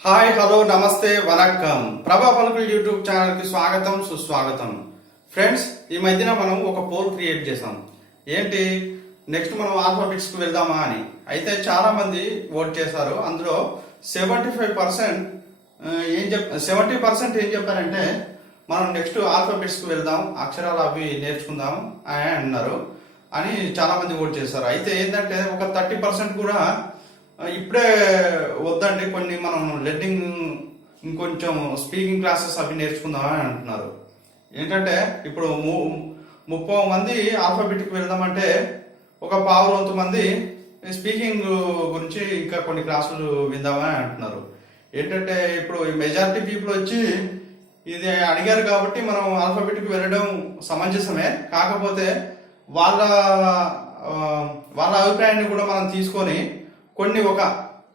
Hi hello నమస్తే వనక్కం ప్రభా పలుకులు యూట్యూబ్ ఛానల్కి స్వాగతం సుస్వాగతం. ఫ్రెండ్స్, ఈ మధ్యన మనం ఒక పోల్ క్రియేట్ చేసాం. ఏంటి, నెక్స్ట్ మనం ఆల్ఫాబెట్స్కి వెళ్దామా అని. అయితే చాలా మంది ఓట్ చేశారు. అందులో 75% 70% ఏం చెప్పారంటే మనం నెక్స్ట్ ఆల్ఫాబెట్స్కి వెళ్దాం, అక్షరాలు అవి నేర్చుకుందాం అని అన్నారు అని చాలా మంది ఓట్ చేశారు. అయితే ఏంటంటే ఒక 30% కూడా ఇప్పుడే వద్దండి, కొన్ని మనం లెర్నింగ్ ఇంకొంచెం స్పీకింగ్ క్లాసెస్ అవి నేర్చుకుందామని అంటున్నారు. ఏంటంటే ఇప్పుడు 30 మంది ఆల్ఫాబెట్కి వెళ్దామంటే ఒక 15 మంది స్పీకింగ్ గురించి ఇంకా కొన్ని క్లాసులు విందామని అంటున్నారు. ఏంటంటే ఇప్పుడు మెజారిటీ పీపుల్ వచ్చి ఇది అడిగారు కాబట్టి మనం ఆల్ఫాబెట్కి వెళ్ళడం సమంజసమే. కాకపోతే వాళ్ళ వాళ్ళ అభిప్రాయాన్ని కూడా మనం తీసుకొని కొన్ని ఒక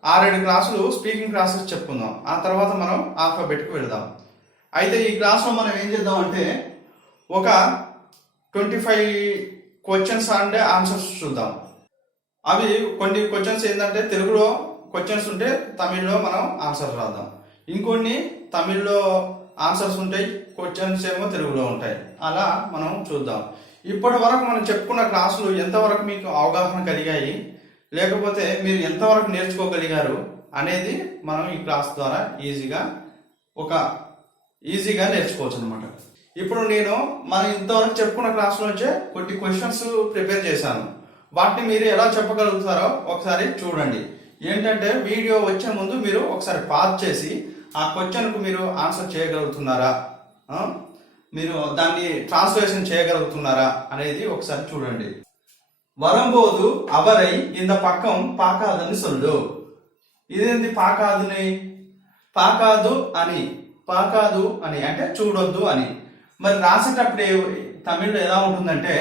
6-7 క్లాసులు స్పీకింగ్ క్లాసెస్ చెప్పుకుందాం. ఆ తర్వాత మనం ఆల్ఫాబెట్కి వెళదాం. అయితే ఈ క్లాస్లో మనం ఏం చేద్దాం అంటే ఒక 25 క్వశ్చన్స్ అండ్ ఆన్సర్స్ చూద్దాం. అవి కొన్ని క్వశ్చన్స్ ఏంటంటే తెలుగులో క్వశ్చన్స్ ఉంటే తమిళ్లో మనం ఆన్సర్స్ రాద్దాం. ఇంకొన్ని తమిళ్లో ఆన్సర్స్ ఉంటాయి, క్వశ్చన్స్ ఏమో తెలుగులో ఉంటాయి. అలా మనం చూద్దాం. ఇప్పటి వరకు మనం చెప్పుకున్న క్లాసులు ఎంతవరకు మీకు అవగాహన కలిగాయి, లేకపోతే మీరు ఎంతవరకు నేర్చుకోగలిగారు అనేది మనం ఈ క్లాస్ ద్వారా ఈజీగా నేర్చుకోవచ్చు అనమాట. ఇప్పుడు నేను మనం ఇంతవరకు చెప్పుకున్న క్లాస్ నుంచే కొన్ని క్వశ్చన్స్ ప్రిపేర్ చేశాను. వాటిని మీరు ఎలా చెప్పగలుగుతారో ఒకసారి చూడండి. ఏంటంటే వీడియో వచ్చే ముందు మీరు ఒకసారి పాజ్ చేసి ఆ క్వశ్చన్కు మీరు ఆన్సర్ చేయగలుగుతున్నారా, మీరు దాన్ని ట్రాన్స్లేషన్ చేయగలుగుతున్నారా అనేది ఒకసారి చూడండి. వరంబోదు అవరై ఇంద పక్కం పాకాదని సొల్లు. ఇదేంటి పాకాదుని? పాకాదు అని అంటే చూడొద్దు అని. మరి రాసేటప్పుడు తమిళ్లో ఎలా ఉంటుందంటే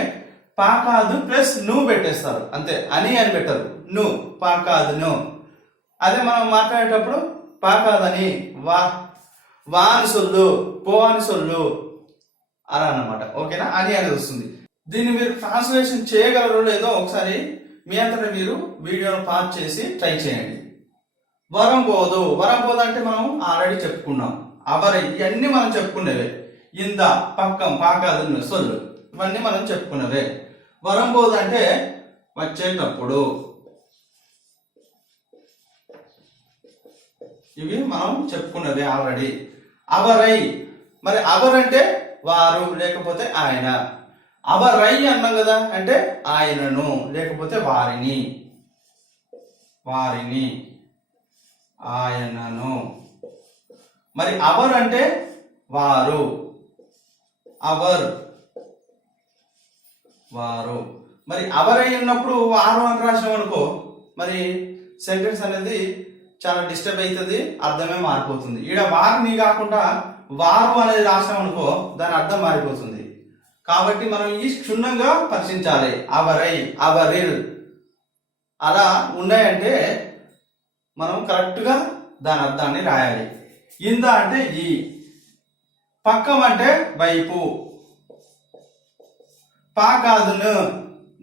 పాకాదు ప్లస్ నువ్వు పెట్టేస్తారు, అంతే. అని పెట్టరు, నువ్వు పాకాదును. అదే మనం మాట్లాడేటప్పుడు పాకాదని వా అని సొల్లు, పో అని సొల్లు అలా అన్నమాట. ఓకేనా? అని అనేది వస్తుంది. దీన్ని మీరు ట్రాన్స్లేషన్ చేయగలరో లేదో ఒకసారి మీ అంతటా మీరు వీడియోను పాజ్ చేసి ట్రై చేయండి. వరంబోదు అంటే మనం ఆల్రెడీ చెప్పుకున్నాం. అవరై ఇవన్నీ మనం చెప్పుకునేవే. ఇంద పక్కం పాకాదు సొల్లు ఇవన్నీ మనం చెప్పుకున్నవే. వరంబోదు అంటే వచ్చేటప్పుడు, ఇవి మనం చెప్పుకున్నవే ఆల్రెడీ. అవరై, మరి అవర్ అంటే వారు లేకపోతే ఆయన. అవరై అన్నాం కదా, అంటే ఆయనను లేకపోతే వారిని, ఆయనను. మరి అవర్ అంటే వారు, వారు. మరి అవరై ఉన్నప్పుడు వారు అని రాసినాం అనుకో, మరి సెంటెన్స్ అనేది చాలా డిస్టర్బ్ అవుతుంది, అర్థమే మారిపోతుంది. ఈడ వారిని కాకుండా వారు అనేది రాసినాం అనుకో, దాని అర్థం మారిపోతుంది. కాబట్టి మనం ఈ క్షుణ్ణంగా పరిశీలించాలి. అవరై, అవరిల్ అలా ఉన్నాయంటే మనం కరెక్ట్గా దాని అర్థాన్ని రాయాలి. ఇంద అంటే ఈ, పక్కం అంటే వైపు, పాకాదును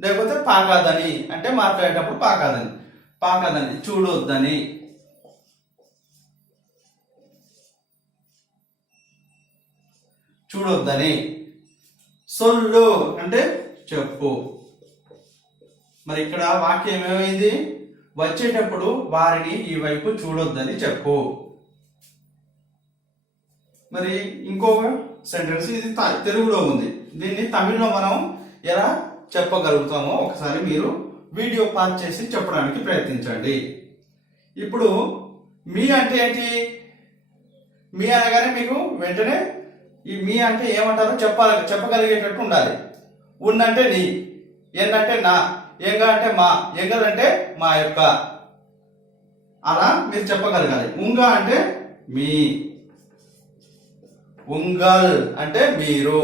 లేకపోతే పాకాదని అంటే మాట్లాడేటప్పుడు పాకాదని చూడొద్దని. సొల్లు అంటే చెప్పు. మరి ఇక్కడ వాక్యం ఏమైంది? వచ్చేటప్పుడు వారిని ఈ వైపు చూడొద్దని చెప్పు. మరి ఇంకో సెంటెన్స్ ఇది తెలుగులో ఉంది, దీన్ని తమిళ్లో మనం ఎలా చెప్పగలుగుతామో ఒకసారి మీరు వీడియో పాజ్ చేసి చెప్పడానికి ప్రయత్నించండి. ఇప్పుడు మీ అంటే ఏంటి? మీ అనగానే మీకు వెంటనే ఈ మీ అంటే ఏమంటారో చెప్పగలిగేటట్టు ఉండాలి. ఉన్నంటే నీ, ఏంటంటే నా, ఎంగ అంటే మా, ఎంగలంటే మా యొక్క, అలా మీరు చెప్పగలగాలి. ఉంగ అంటే మీ, ఉంగల్ అంటే మీరు,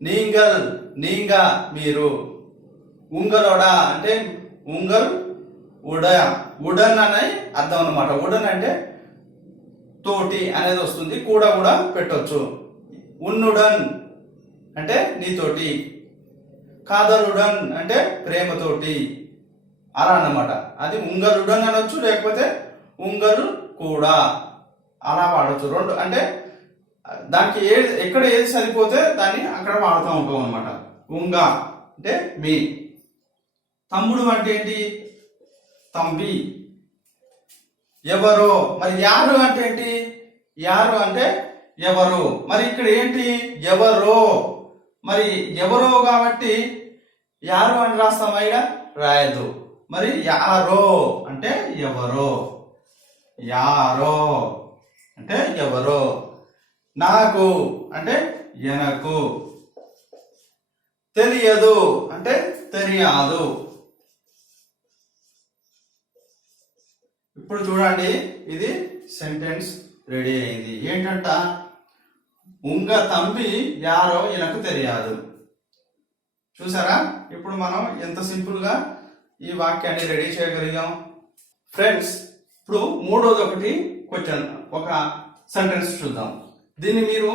నీంగా మీరు, ఉంగలోడా అంటే ఉంగల్ ఉడన్ అనే అర్థం అన్నమాట. ఉడన్ అంటే తోటి అనేది వస్తుంది, కూడా పెట్టవచ్చు. ఉన్నుడన్ అంటే నీతోటి, కాదలుడన్ అంటే ప్రేమతోటి, అలా అన్నమాట. అది ఉంగలుడన్ అనొచ్చు, లేకపోతే ఉంగల్ కూడా అలా వాడచ్చు. రెండు అంటే దానికి ఎక్కడ ఏది సరిపోతే దాన్ని అక్కడ వాడుతూ ఉంటాం అనమాట. ఉంగ అంటే మీ. తమ్ముడు అంటే ఏంటి? తంబి. ఎవరో, మరి యారు అంటే ఏంటి? యారు అంటే ఎవరు. మరి ఇక్కడ ఏంటి? ఎవరో. మరి ఎవరో కాబట్టి యారు అని రాస్తాం, ఇక్కడ రాయదు. మరి యారో అంటే ఎవరో. యారో అంటే ఎవరో. నాకు అంటే ఎనకు. తెలియదు అంటే తెలియదు. ఇప్పుడు చూడండి, ఇది సెంటెన్స్ రెడీ అయింది. ఏంటంట? ఉంగ తంబి యారో ఎనకు తెలియదు. చూసారా? ఇప్పుడు మనం ఎంత సింపుల్ గా ఈ వాక్యాన్ని రెడీ చేయగలిగాం. ఫ్రెండ్స్, ఇప్పుడు మూడోది ఒకటి క్వశ్చన్, ఒక సెంటెన్స్ చూద్దాం. దీన్ని మీరు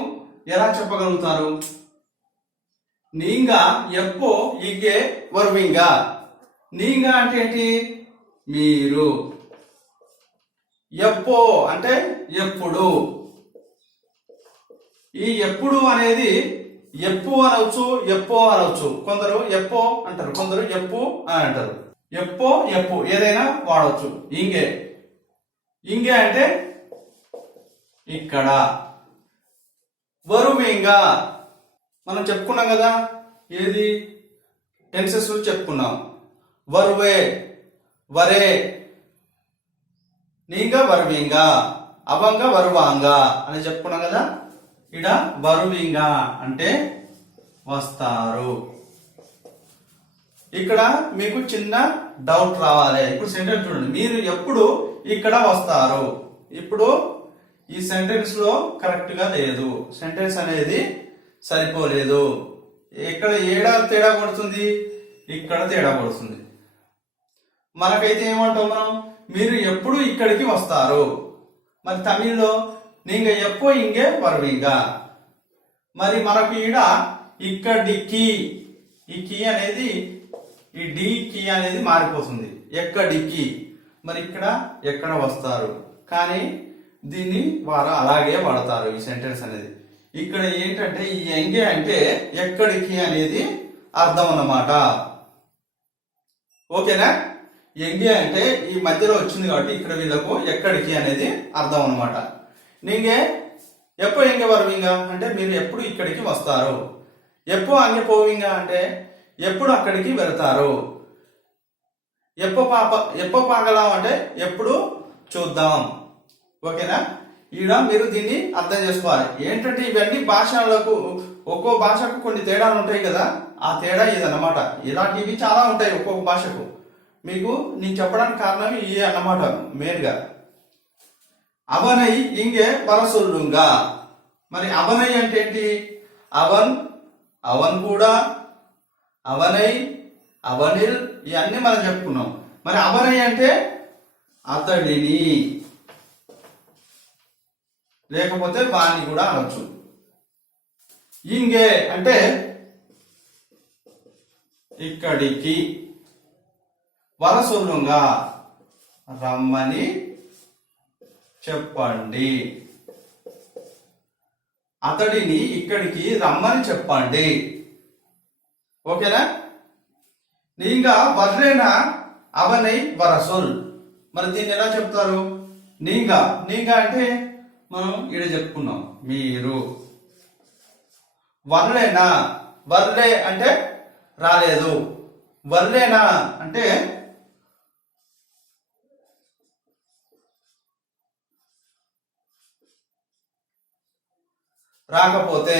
ఎలా చెప్పగలుగుతారు? నీంగా ఎప్పో ఇగే వర్వింగా. నీంగా అంటే ఏంటి? మీరు. ఎప్పో అంటే ఎప్పుడు. ఈ ఎప్పుడు అనేది ఎప్పు అనవచ్చు, ఎప్పో అనవచ్చు. కొందరు ఎప్పో అంటారు, కొందరు ఎప్పు అని అంటారు. ఎప్పో ఎప్పు ఏదైనా వాడవచ్చు. ఇంగే. ఇంగే అంటే ఇక్కడ. వరువింగా మనం చెప్పుకున్నాం కదా, ఏది టెన్సెస్ చెప్పుకున్నాం. వరువే, వరే, నీగా వరువింగా, అవంగా వరువాంగా అని చెప్పుకున్నాం కదా. ఇక్కడ వరువింగా అంటే వస్తారు. ఇక్కడ మీకు చిన్న డౌట్ రావాలి. ఇప్పుడు సెంటెన్స్ చూడండి, మీరు ఎప్పుడు ఇక్కడ వస్తారు. ఇప్పుడు ఈ సెంటెన్స్ లో కరెక్ట్ గా లేదు, సెంటెన్స్ అనేది సరిపోలేదు. ఇక్కడ తేడా కొడుతుంది, ఇక్కడ తేడా కొడుతుంది. మనకైతే ఏమంటాం మనం? మీరు ఎప్పుడు ఇక్కడికి వస్తారు. మరి తమిళ్లో నీంగ ఎప్పో ఇంగే వరువింగా. మరి మనకు ఈడ ఇక్కడికి, ఈ కీ అనేది, ఈ డి కీ అనేది మారిపోతుంది. ఎక్కడికి. మరి ఇక్కడ ఎక్కడ వస్తారు, కానీ దీన్ని వారు అలాగే వాడతారు ఈ సెంటెన్స్ అనేది. ఇక్కడ ఏంటంటే ఈ ఎంగే అంటే ఎక్కడికి అనేది అర్థం అన్నమాట. ఓకేనా? ఎంగే అంటే ఈ మధ్యలో వచ్చింది కాబట్టి ఇక్కడ వీళ్ళకు ఎక్కడికి అనేది అర్థం అన్నమాట. నీంగే ఎప్పో ఎంగే వరువింగా అంటే మీరు ఎప్పుడు ఇక్కడికి వస్తారు. ఎప్పో అంగే పోవింగా అంటే ఎప్పుడు అక్కడికి వెళ్తారు. ఎప్పో పాగలం అంటే ఎప్పుడు చూద్దాం. ఓకేనా? ఈడ మీరు దీన్ని అర్థం చేసుకోవాలి. ఏంటంటే ఇవన్నీ భాషలకు, ఒక్కో భాషకు కొన్ని తేడాలు ఉంటాయి కదా, ఆ తేడా ఇదన్నమాట. ఇలాంటివి చాలా ఉంటాయి ఒక్కొక్క భాషకు. మీకు నేను చెప్పడానికి కారణం ఇవి అన్నమాట మెయిన్ గా. అవనై ఇంగే వరసొల్లుంగా. మరి అవనై అంటే ఏంటి? అవన్, అవన్ కూడా, అవనై, అవనిల్ ఇవన్నీ మనం చెప్పుకున్నాం. మరి అవనై అంటే అతడిని, లేకపోతే వాణ్ణి కూడా అనొచ్చు. ఇంగే అంటే ఇక్కడికి. వరసొల్లుంగా రమ్మని చెప్పండి. అతడిని ఇక్కడికి రమ్మని చెప్పండి. ఓకేనా? నీంగా వర్రేనా అవనై వరసొల్. మరి దీన్ని ఎలా చెప్తారు? నీంగా, నీంగా అంటే మనం ఈడ చెప్పుకున్నాం మీరు. వర్లేనా, వర్లే అంటే రాలేదు. వర్లేనా అంటే రాకపోతే.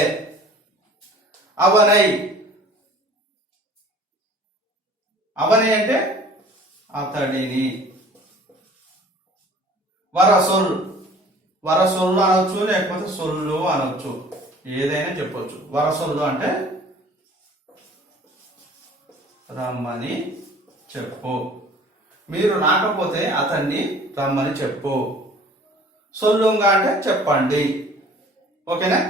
అవనై, అవనై అంటే అతడిని. వరసొల్, వరసొల్లు అనొచ్చు, లేకపోతే సొల్లు అనొచ్చు, ఏదైనా చెప్పొచ్చు. వరసొల్లు అంటే రమ్మని చెప్పు. మీరు రాకపోతే అతన్ని రమ్మని చెప్పు. సొల్లుంగా అంటే చెప్పండి. ఓకేనా?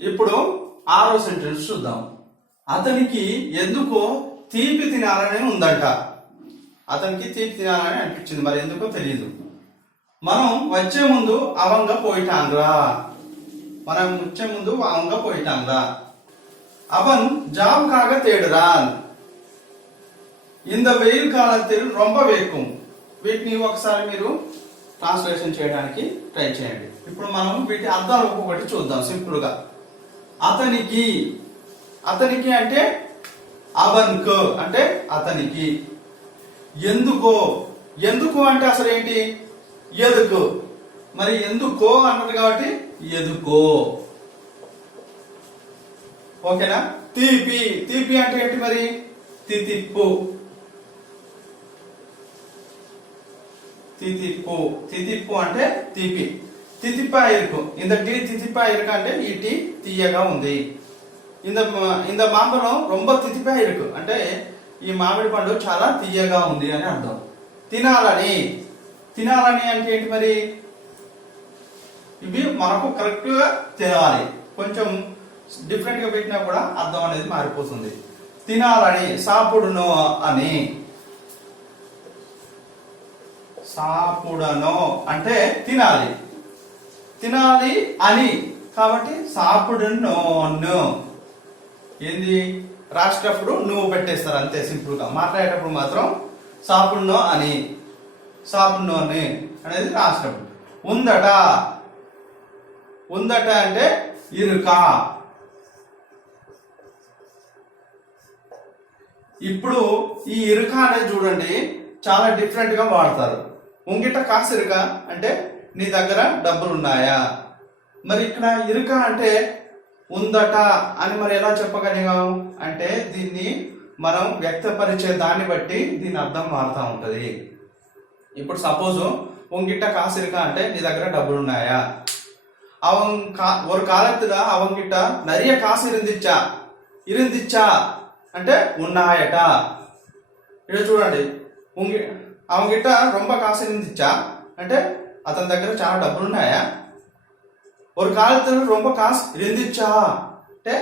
ఇప్పుడు 6వ సెంటెన్స్ చూద్దాం. అతనికి ఎందుకో తీపి తినాలని ఉందంట. అతనికి తీపి తినాలని అనిపించింది, మరి ఎందుకో తెలియదు. మనం వచ్చే ముందు அவங்க போயிட்டாங்களா, మనం వచ్చే ముందు அவங்க போயிட்டாங்களா. அவன் ஜாப்காக தேடுறான், இந்த వెయిల్ కాలத்தில் ரொம்ப వేకుం. వీటిని ఒకసారి మీరు ట్రాన్స్లేషన్ చేయడానికి ట్రై చేయండి. ఇప్పుడు మనం వీటి అర్థాలు ఒక్కొక్కటి చూద్దాం సింపుల్ గా. అతనికి, అతనికి అంటే అవన్కు అంటే అతనికి. ఎందుకో, ఎందుకు అంటే అసలు ఏంటి, ఎదుకు. మరి ఎందుకో అన్నది కాబట్టి ఎదుకో. ఓకేనా. తీపి, తీపి అంటే ఏంటి మరి, తితిప్పు. తితిప్పు, తితిప్పు అంటే తీపి. తితిప్పా ఇరుకు, ఇంత టీ తితిప్పా ఇరుకు అంటే ఈ టీ తీయగా ఉంది. ఇంత మాంబలం రొంబ తితిప్పా ఇరుకు అంటే ఈ మామిడి పండు చాలా తీయగా ఉంది అని అర్థం. తినాలని, తినాలని అంటే ఏంటి మరి, ఇవి మనకు కరెక్ట్ గా తినాలి. కొంచెం డిఫరెంట్ గా పెట్టినా కూడా అర్థం అనేది మారిపోతుంది. తినాలని, సాపుడును అని. సాపుడను అంటే తినాలి, తినాలి అని కాబట్టి సాపుడును. ఏంది, రాసేటప్పుడు నువ్వు పెట్టేస్తారు అంతే సింపుల్ గా. మాట్లాడేటప్పుడు మాత్రం సాపుడును అని, సాపుడును అని అనేది రాసేటప్పుడు. ఉందట, ఉందట అంటే ఇరుక. ఇప్పుడు ఈ ఇరుక అనేది చూడండి చాలా డిఫరెంట్ గా వాడతారు. ఉంగిట కాసిరుక అంటే నీ దగ్గర డబ్బులు ఉన్నాయా. మరి ఇక్కడ ఇరుక అంటే ఉందట అని మరి ఎలా చెప్పగలిగాం అంటే దీన్ని మనం వ్యక్తపరిచే దాన్ని బట్టి దీని అర్థం మారుతూ ఉంటది. ఇప్పుడు సపోజ్ ఉంగిట కాసిరుక అంటే నీ దగ్గర డబ్బులు ఉన్నాయా. ஒரு కాలத்துல அவங்கிட்ட நிறைய కాసు இருந்துச்சా, இருந்துச்சా అంటే ఉన్నాయట. ఇక్కడ చూడండి, అవగిట రొంబ కాసు இருந்துச்சా అంటే అతని దగ్గర చాలా డబ్బులు ఉన్నాయా. ఒక కాలத்துல రొంబ కాసు இருந்துச்சా అంటే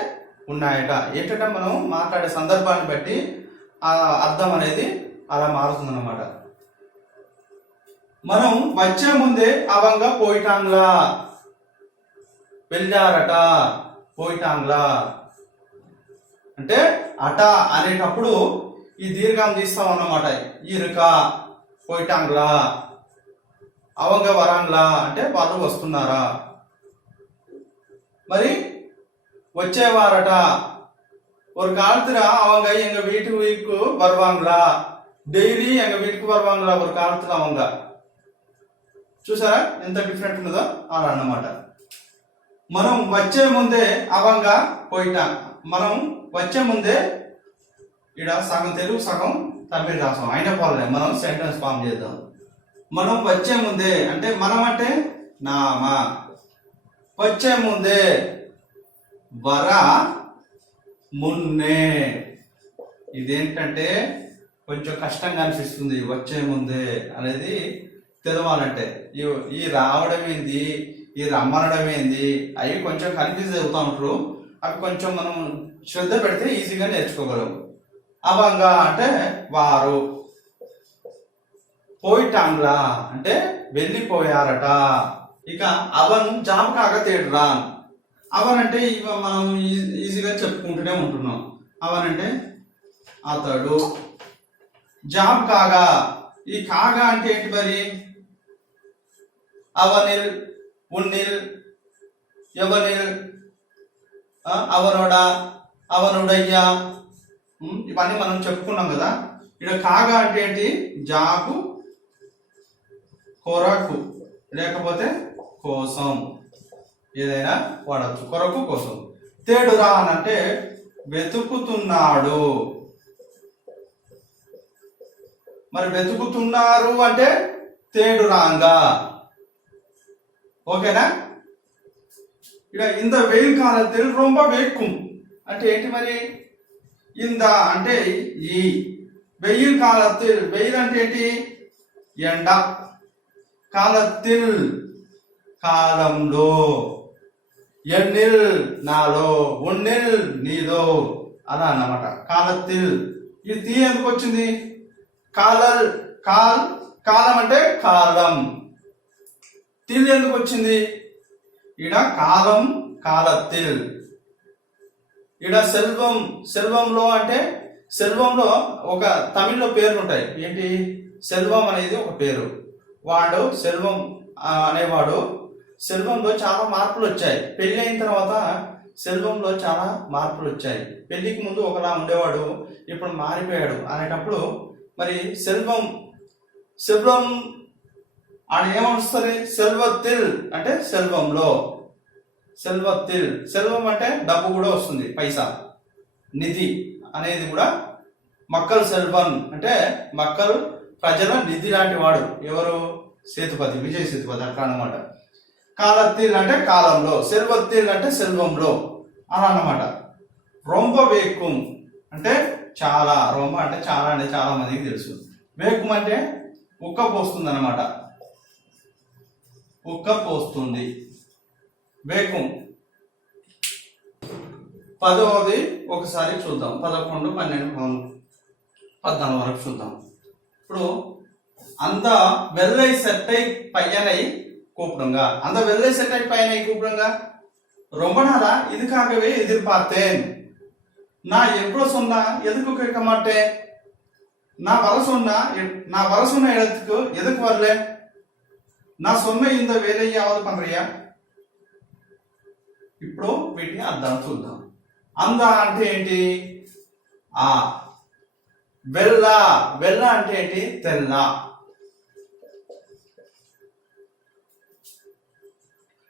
ఉన్నాయట. ఏంటంటే మనం మాట్లాడే సందర్భాన్ని బట్టి ఆ అర్థం అనేది అలా మారుతుంది అన్నమాట. మనం వచ్చే ముందే అవంగా పోయిటాంగ్లా, వెళ్ళారట, పోయిటాంగ్లా అంటే అట అనేటప్పుడు ఈ దీర్ఘం తీస్తాం అన్నమాట. ఇరుక, పోయిటాంగ్లా. అవంగ వరాంగ్లా అంటే వాళ్ళు వస్తున్నారా. మరి వచ్చేవారట. ஒரு காலத்துல அவங்க எங்க வீட்டுக்கு வருவாங்களா, డైలీ எங்க வீட்டுக்கு வருவாங்களா ஒரு காலத்துல அவங்க. చూసారా ఎంత డిఫరెంట్ ఉన్నదో అలా అన్నమాట. మనం వచ్చే ముందే అవంగా పోయిటాం. మనం వచ్చే ముందే ఇక్కడ సగం తెలుగు సగం తమిళ రాసాం, అయినా పర్లేదు మనం సెంటెన్స్ ఫామ్ చేద్దాం. మనం వచ్చే ముందే అంటే మనం అంటే నామ. వచ్చే ముందే, వర మున్నే. ఇదేంటంటే కొంచెం కష్టంగా అనిపిస్తుంది. వచ్చే ముందే అనేది తెలవాలంటే ఈ రావడం ఏంది, ఈ రమ్మనడం ఏంది, అవి కొంచెం కన్ఫ్యూజ్ అవుతా ఉంటారు. అవి కొంచెం మనం శ్రద్ధ పెడితే ఈజీగా నేర్చుకోగలం. అవంగా అంటే వారు, పోయిటాంగ్లా అంటే వెళ్ళిపోయారట. ఇక అవన్ జాబ్ కాగా తేడురాన్. అవన్ అంటే మనం ఈజీగా చెప్పుకుంటూనే ఉంటున్నాం. అవన్ అంటే అతడు. జాబ్ కాగా, ఈ కాగా అంటే ఏంటి మరి, అవనిల్, ఉన్నిల్, ఎవనిల్, అవనోడా, అవనుడయ్యా, ఇవన్నీ మనం చెప్పుకున్నాం కదా. ఇక్కడ కాగా అంటే ఏంటి, జాబు, కొరకు లేకపోతే కోసం ఏదైనా వాడచ్చు, కొరకు కోసం. తేడురా అని అంటే వెతుకుతున్నాడు. మరి వెతుకుతున్నారు అంటే తేడురాంగా. ఓకేనా. ఇక్కడ ఇంత వెయిల్ కాలத்தில் ரொம்ப వేక్కుం అంటే ఏంటి మరి, ఇంద అంటే ఈ వెయిల్ కాలத்தில், వెయిల్ అంటే ఏంటి ఎండ, కాలத்தில் కాలంలో, ఎన్నిల్ నాలో, ఉన్నిల్ నీలో అలా అన్నమాట. కాలத்தில் ఈ తీ ఎందుకు వచ్చింది, కాలల్ కాలం అంటే కాలం. తిల్ ఎందుకు వచ్చింది? ఈడ కాలం కాలతిల్. ఈడ సెల్వంలో అంటే సెల్వంలో ఒక తమిళ్లో పేర్లు ఉంటాయి. ఏంటి? సెల్వం అనేది ఒక పేరు. వాడు సెల్వం అనేవాడు. సెల్వంలో చాలా మార్పులు వచ్చాయి. పెళ్లి అయిన తర్వాత సెల్వంలో చాలా మార్పులు వచ్చాయి. పెళ్లికి ముందు ఒకలా ఉండేవాడు, ఇప్పుడు మారిపోయాడు అనేటప్పుడు మరి సెల్వం ఆడ ఏమొస్తుంది? సెల్వతిల్ అంటే సెల్వంలో. సెల్వం అంటే డబ్బు కూడా వస్తుంది, పైసా, నిధి అనేది కూడా. మక్కల్ సెల్వన్ అంటే మక్కల్ ప్రజల నిధి లాంటి వాడు. ఎవరు? సేతుపతి, విజయ్ సేతుపతి అట్లా అన్నమాట. కాలతిల్ అంటే కాలంలో, సెల్వతిల్ అంటే సెల్వంలో అలా అన్నమాట. రొంబ వేకుం అంటే చాలా. రొంబ అంటే చాలా అంటే చాలా మందికి తెలుసు. వేకుం అంటే ఉక్క పోస్తుంది అన్నమాట. ఉక్క పోస్తుంది, వేకుం. 10వది ఒకసారి చూద్దాం. 11, 12, 14 వరకు చూద్దాం. ఇప్పుడు అంద వెల్లై సెట్టై పయ్యనై கூப்பிடுங்க. அந்த வெள்ளை சட்டை பையனை கூப்பிடுங்க. ரொம்ப நாளா இதுக்காகவே எதிர்பார்த்தேன். நான் எவ்வளவு சொன்னா எதுக்கு கேட்க மாட்டேன்? நான் வர சொன்ன இடத்துக்கு எதுக்கு வரல? நான் சொன்ன இந்த வேலையாவது பண்றியா? ఇప్పుడు వీటిని అర్థాలు చూద్దాం. అంద అంటే ఏంటి? వెల్ల అంటే ఏంటి? తెల్ల.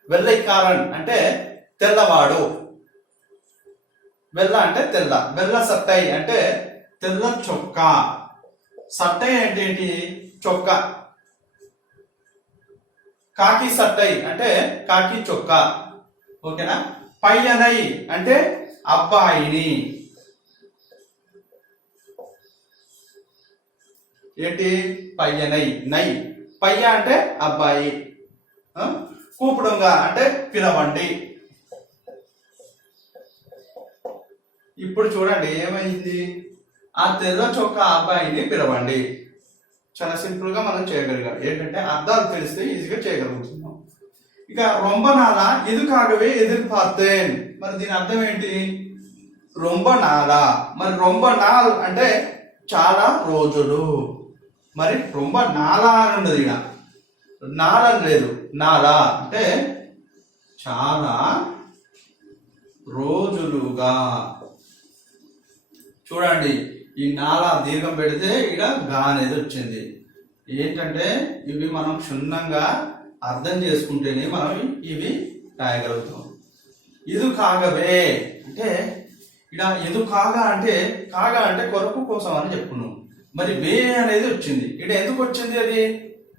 వెల్లైకారన్ అంటే తెల్లవాడు. వెల్ల అంటే తెల్ల. వెల్ల సట్టై అంటే తెల్ల చొక్కా. సట్టై అంటే ఏంటి? చొక్కా. కాకి సట్టై అంటే కాకి చొక్కా. ఓకేనా? పయ్యనై అంటే అబ్బాయిని. ఏంటి? పయ్యనై. నై పయ్య అంటే అబ్బాయి. కూపుడుగా అంటే పిలవండి. ఇప్పుడు చూడండి ఏమైంది? ఆ తెల్ల చొక్కా అబ్బాయిని పిలవండి. చాలా సింపుల్ గా మనం చేయగలిగాం. ఏంటంటే అర్థాలు తెలిస్తే ఈజీగా చేయగలుగుతున్నాం. ఇక రొంబ నాల ఇదుకాగవే ఎదిర్పార్తేన్. మరి దీని అర్థం ఏంటి? రొంబ నాల. మరి రొంబ నాల్ అంటే చాలా రోజులు. మరి రొంబ నాల అని ఉండదు. ఇక నాల లేదు, నాలా అంటే చాలా రోజులుగా. చూడండి, ఈ నాలా దీర్ఘం పెడితే ఇక్కడ గా అనేది వచ్చింది. ఏంటంటే ఇవి మనం క్షుణ్ణంగా అర్థం చేసుకుంటేనే మనం ఇవి రాయగలుగుతాం. ఇది కాగవే అంటే ఇక్కడ ఎదు కాగా అంటే కొరకు కోసం అని చెప్పుకున్నాం. మరి వే అనేది వచ్చింది. ఇక్కడ ఎందుకు వచ్చింది?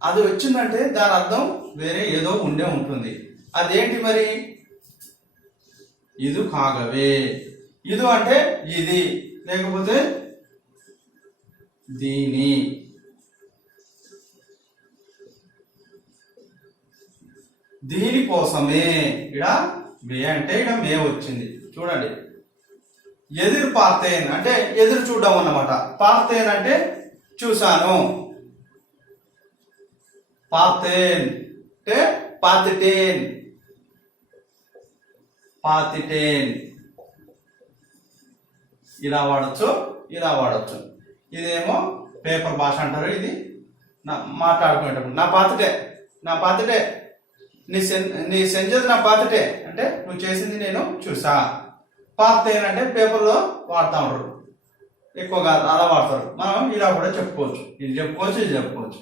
అది వచ్చిందంటే దాని అర్థం వేరే ఏదో ఉండే ఉంటుంది. అదేంటి మరి? ఇది కాగవే. ఇది అంటే ఇది, లేకపోతే దీని. దీనికోసమే. ఇక్కడ వే అంటే ఇక్కడ మే వచ్చింది. చూడండి, ఎదురు పార్తేన్ అంటే ఎదురు చూడడం అన్నమాట. పార్తేన్ అంటే చూశాను. పార్తేన్ అంటే పాతిటేన్. ఇలా వాడచ్చు, ఇలా వాడచ్చు. ఇదేమో పేపర్ భాష అంటారు. ఇది మాట్లాడుకునేటప్పుడు నా పాతిటే నీ సెంజది నా పాతిటే అంటే నువ్వు చేసింది నేను చూసా. పార్తేన్ అంటే పేపర్లో వాడుతూ ఉంటారు ఎక్కువగా, అలా వాడతారు. మనం ఇలా కూడా చెప్పుకోవచ్చు. ఇది చెప్పుకోవచ్చు.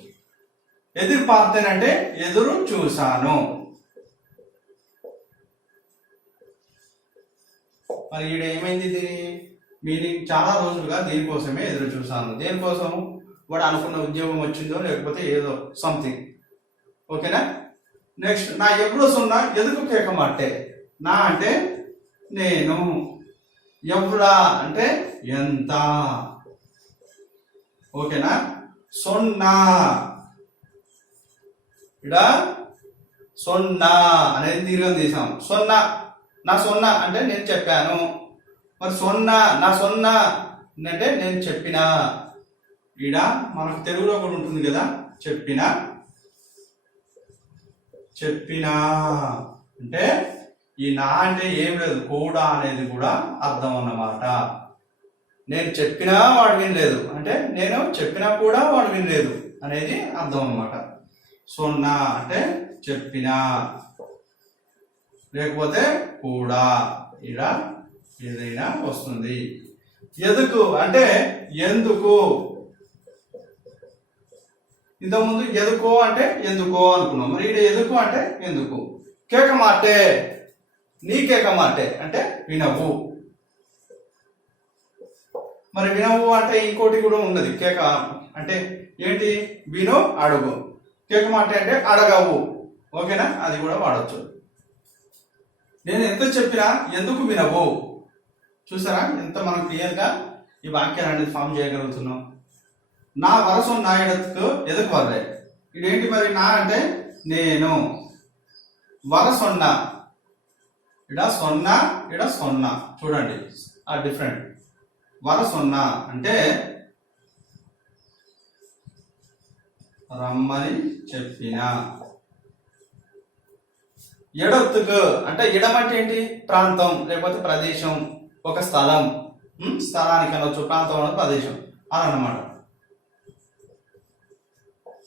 ఎదురు పార్తేన్ అంటే ఎదురు చూశాను. మరి ఈడ ఏమైంది? దీని మీనింగ్ చాలా రోజులుగా దీనికోసమే ఎదురు చూశాను. దేనికోసం? వాడు అనుకున్న ఉద్యోగం వచ్చిందో లేకపోతే ఏదో సంథింగ్. ఓకేనా? నెక్స్ట్, నా ఎప్పుడు సున్నా ఎదుకు కేక మాటే. నా అంటే నేను, ఎవ్వడా అంటే ఎంత. ఓకేనా? సొన్నా ఇక్కడ సొన్నా అనేది దీర్ఘం తీసాం. నా సొన్నా అంటే నేను చెప్పాను. మరి నా సొన్నా అంటే నేను చెప్పిన. ఈడ మనకు తెలుగులో కూడా ఉంటుంది కదా, చెప్పిన, చెప్పినా అంటే ఈ నా అంటే ఏం లేదు, కూడా అనేది కూడా అర్థం అన్నమాట. నేను చెప్పినా వాడు వినలేదు అంటే నేను చెప్పినా కూడా వాడు వినలేదు అనేది అర్థం అన్నమాట. సొన్నా అంటే చెప్పినా, లేకపోతే కూడా, ఇలా ఏదైనా వస్తుంది. ఎదుకు అంటే ఎందుకు. ఇంతకుముందు ఎదుకో అంటే ఎందుకో అనుకున్నాం, మరి ఇక్కడ ఎదుకు అంటే ఎందుకు. కేక మాటే, నీ కేక మాటే అంటే వినవు. మరి వినవు అంటే ఇంకోటి కూడా ఉన్నది, కేక అంటే ఏంటి, విను అడుగు. కేక మాటే అంటే అడగవు. ఓకేనా, అది కూడా వాడచ్చు. నేను ఎంత చెప్పినా ఎందుకు వినవు. చూసారా ఎంత మనం క్లియర్గా ఈ వాక్యాన్ని అనేది ఫామ్ చేయగలుగుతున్నాం. నా వరస నా ఎడకు ఎదుకు వరలే. ఇదేంటి మరి, నా అంటే నేను, వరసొన్న, ఇడ సొన్న, ఇడ సొన్న. చూడండి ఆ డిఫరెంట్. వరసొన్న అంటే రమ్మని చెప్పిన. ఎడొత్తుకు అంటే ఎడం అంటే ఏంటి, ప్రాంతం లేకపోతే ప్రదేశం, ఒక స్థలం. స్థలానికి అనొచ్చు, ప్రాంతం అనేది ప్రదేశం అని అన్నమాట.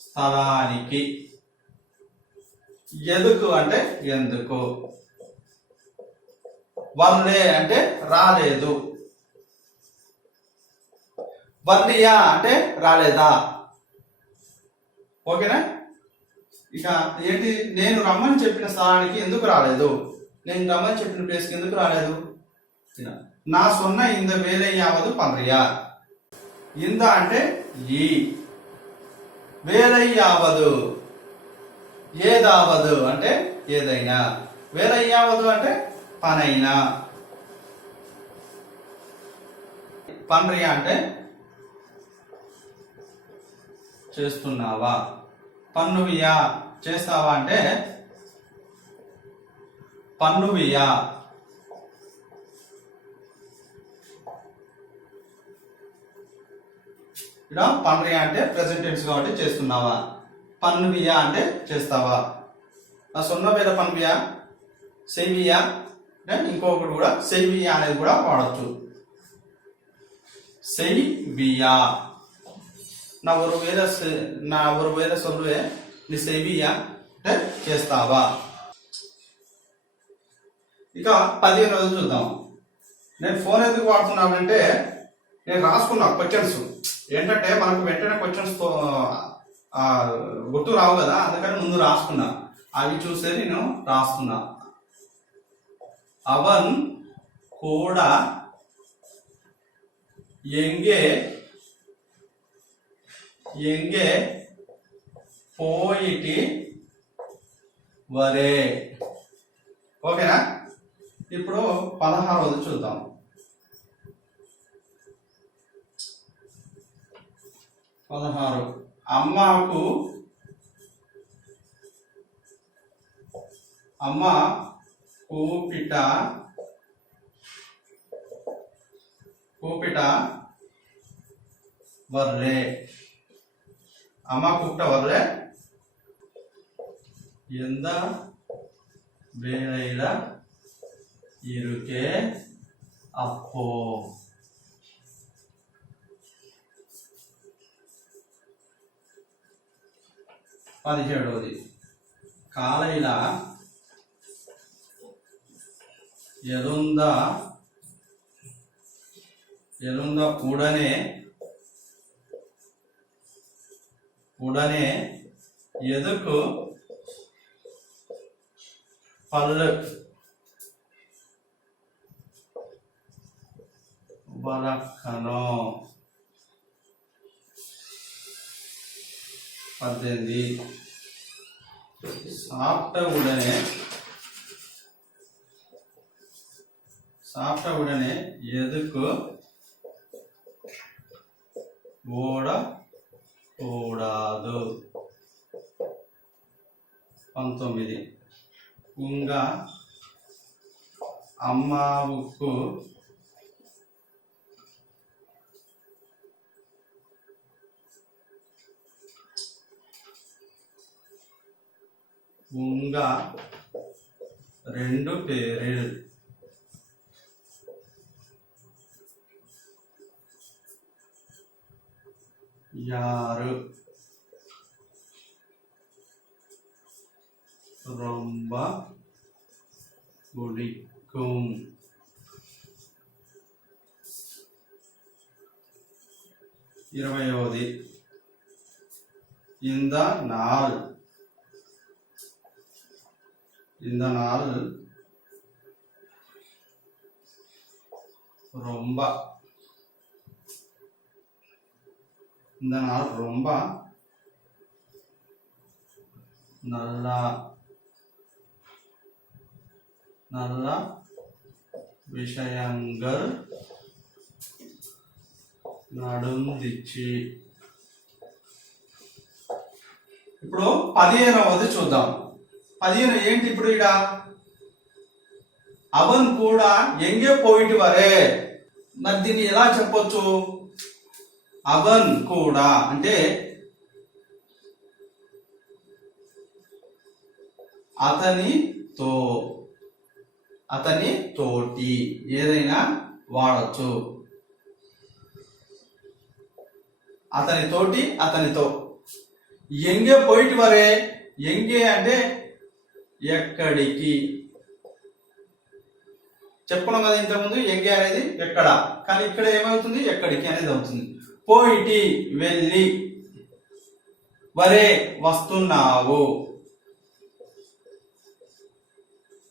స్థలానికి. ఎదుకు అంటే ఎందుకు. వల్లే అంటే రాలేదు. వల్లియా అంటే రాలేదా. ఓకేనా. ఇక ఏంటి, నేను రమ్మని చెప్పిన స్థలానికి ఎందుకు రాలేదు, నేను రమ్మని చెప్పిన ప్లేస్కి ఎందుకు రాలేదు. నా సొన్న ఇంద వేలయ్యావదు పండ్రియా. ఇంద అంటే ఈ, వేలయ్యావదు ఏదావదు అంటే ఏదైనా, వేలయ్యావదు అంటే పనైనా. పండ్రియా అంటే చేస్తున్నావా. పన్నువియా చేస్తావా అంటే పన్నువియా. ఇక్కడ పన్నుయా అంటే ప్రెసెంట్ టెన్స్ కాబట్టి చేస్తున్నావా. పన్నువియా అంటే చేస్తావా. ఆ సొన్న వేల పన్నువియా, సేవియా అంటే ఇంకొకటి కూడా సేవియా అనేది కూడా వాడచ్చు. సేవియా. నా ఒక వేల సొల్లువే నీ సేవియా అంటే చేస్తావా. ఇక 15 రోజులు చూద్దాం. నేను ఫోన్ ఎందుకు వాడుతున్నానంటే నేను రాసుకున్నా క్వశ్చన్స్. ఏంటంటే మనకు వెంటనే క్వశ్చన్స్ తో గుర్తు రావు కదా, అందుకని ముందు రాసుకున్నా. అవి చూస్తే నేను రాస్తున్నా. అవన్ కూడా ఎంగే ఎంగే పోయిటి వరే. ఓకేనా. ఇప్పుడు 16 చూద్దాం. అమ్మకు అమ్మ కూపిట వర్లే. అమ్మ కూపిట వర్లే ಎಂದ ಬೇಳೆಯ ಇರುಕೆ ಅಪ್ಪೋ. పదిహేడవది కాలైల ఎలుంద ఉడనే ఎదుకు పళ్ళు వరకనో. 18 சாப்பிட்ட உடனே எதுக்கு ఓడకూడదు. 19 உங்க అమ్మకు ఉంగ రెండు పేరిల్ యారు ரொம்ப பிடிக்கும். ఇరవయోది இந்த நாள் ரொம்ப நல்ல விஷயங்கள் నడుందిచ్చి. ఇప్పుడు 15వది చూద్దాం. 15 ఏంటి ఇప్పుడు ఇడ? అవన్ కూడా ఎంగే పోయిటి వరే. మరి దీన్ని ఎలా చెప్పొచ్చు? అవన్ కూడా అంటే అతనితో, అతని తోటి ఏదైనా వాడచ్చు. అతని తోటి, అతనితో. ఎంగే పోయిటి వరే. ఎంగే అంటే ఎక్కడికి చెప్పుకున్నాం కదా ఇంతకుముందు. ఎంగే అనేది ఎక్కడ, కానీ ఇక్కడ ఏమవుతుంది? ఎక్కడికి అనేది అవుతుంది. పోయిటి వెళ్ళి, వరే వస్తున్నావు.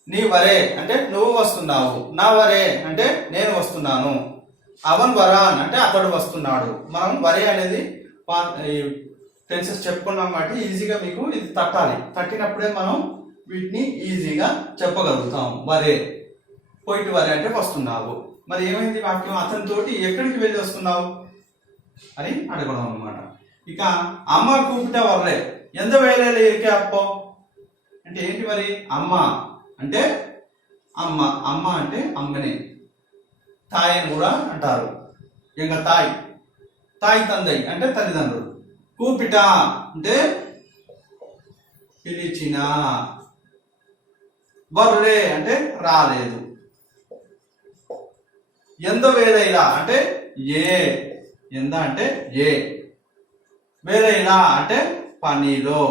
నీ వరే అంటే నువ్వు వస్తున్నావు, నా వరే అంటే నేను వస్తున్నాను, అవన్ వరాన్ అంటే అతడు వస్తున్నాడు. మనం వరే అనేది టెన్సెస్ చెప్పుకున్నాం కాబట్టి ఈజీగా మీకు ఇది తట్టాలి. తట్టినప్పుడే మనం వీటిని ఈజీగా చెప్పగలుగుతాం. వరే, పోయిటి వరే అంటే వస్తున్నావు. మరి ఏమైంది వాక్యం? అతనితోటి ఎక్కడికి వెళ్ళి వస్తున్నావు అని అడగడం అన్నమాట. ఇక అమ్మ కూపిట వర్రే ఎంత వేలే ఇరికే అప్పో అంటే ఏంటి? మరి అమ్మ అంటే అమ్మ, అమ్మ అంటే అమ్మనే. తాయ్ అని కూడా అంటారు. ఇంకా తాయ్, తాయ్ తందై అంటే తల్లిదండ్రులు. కూపిట అంటే పిలిచిన. వర్రే అంటే రాలేదు. ఎంత వేలైలా అంటే ఏ. ఎంత అంటే ఏ. వేలైలా అంటే పనిలో.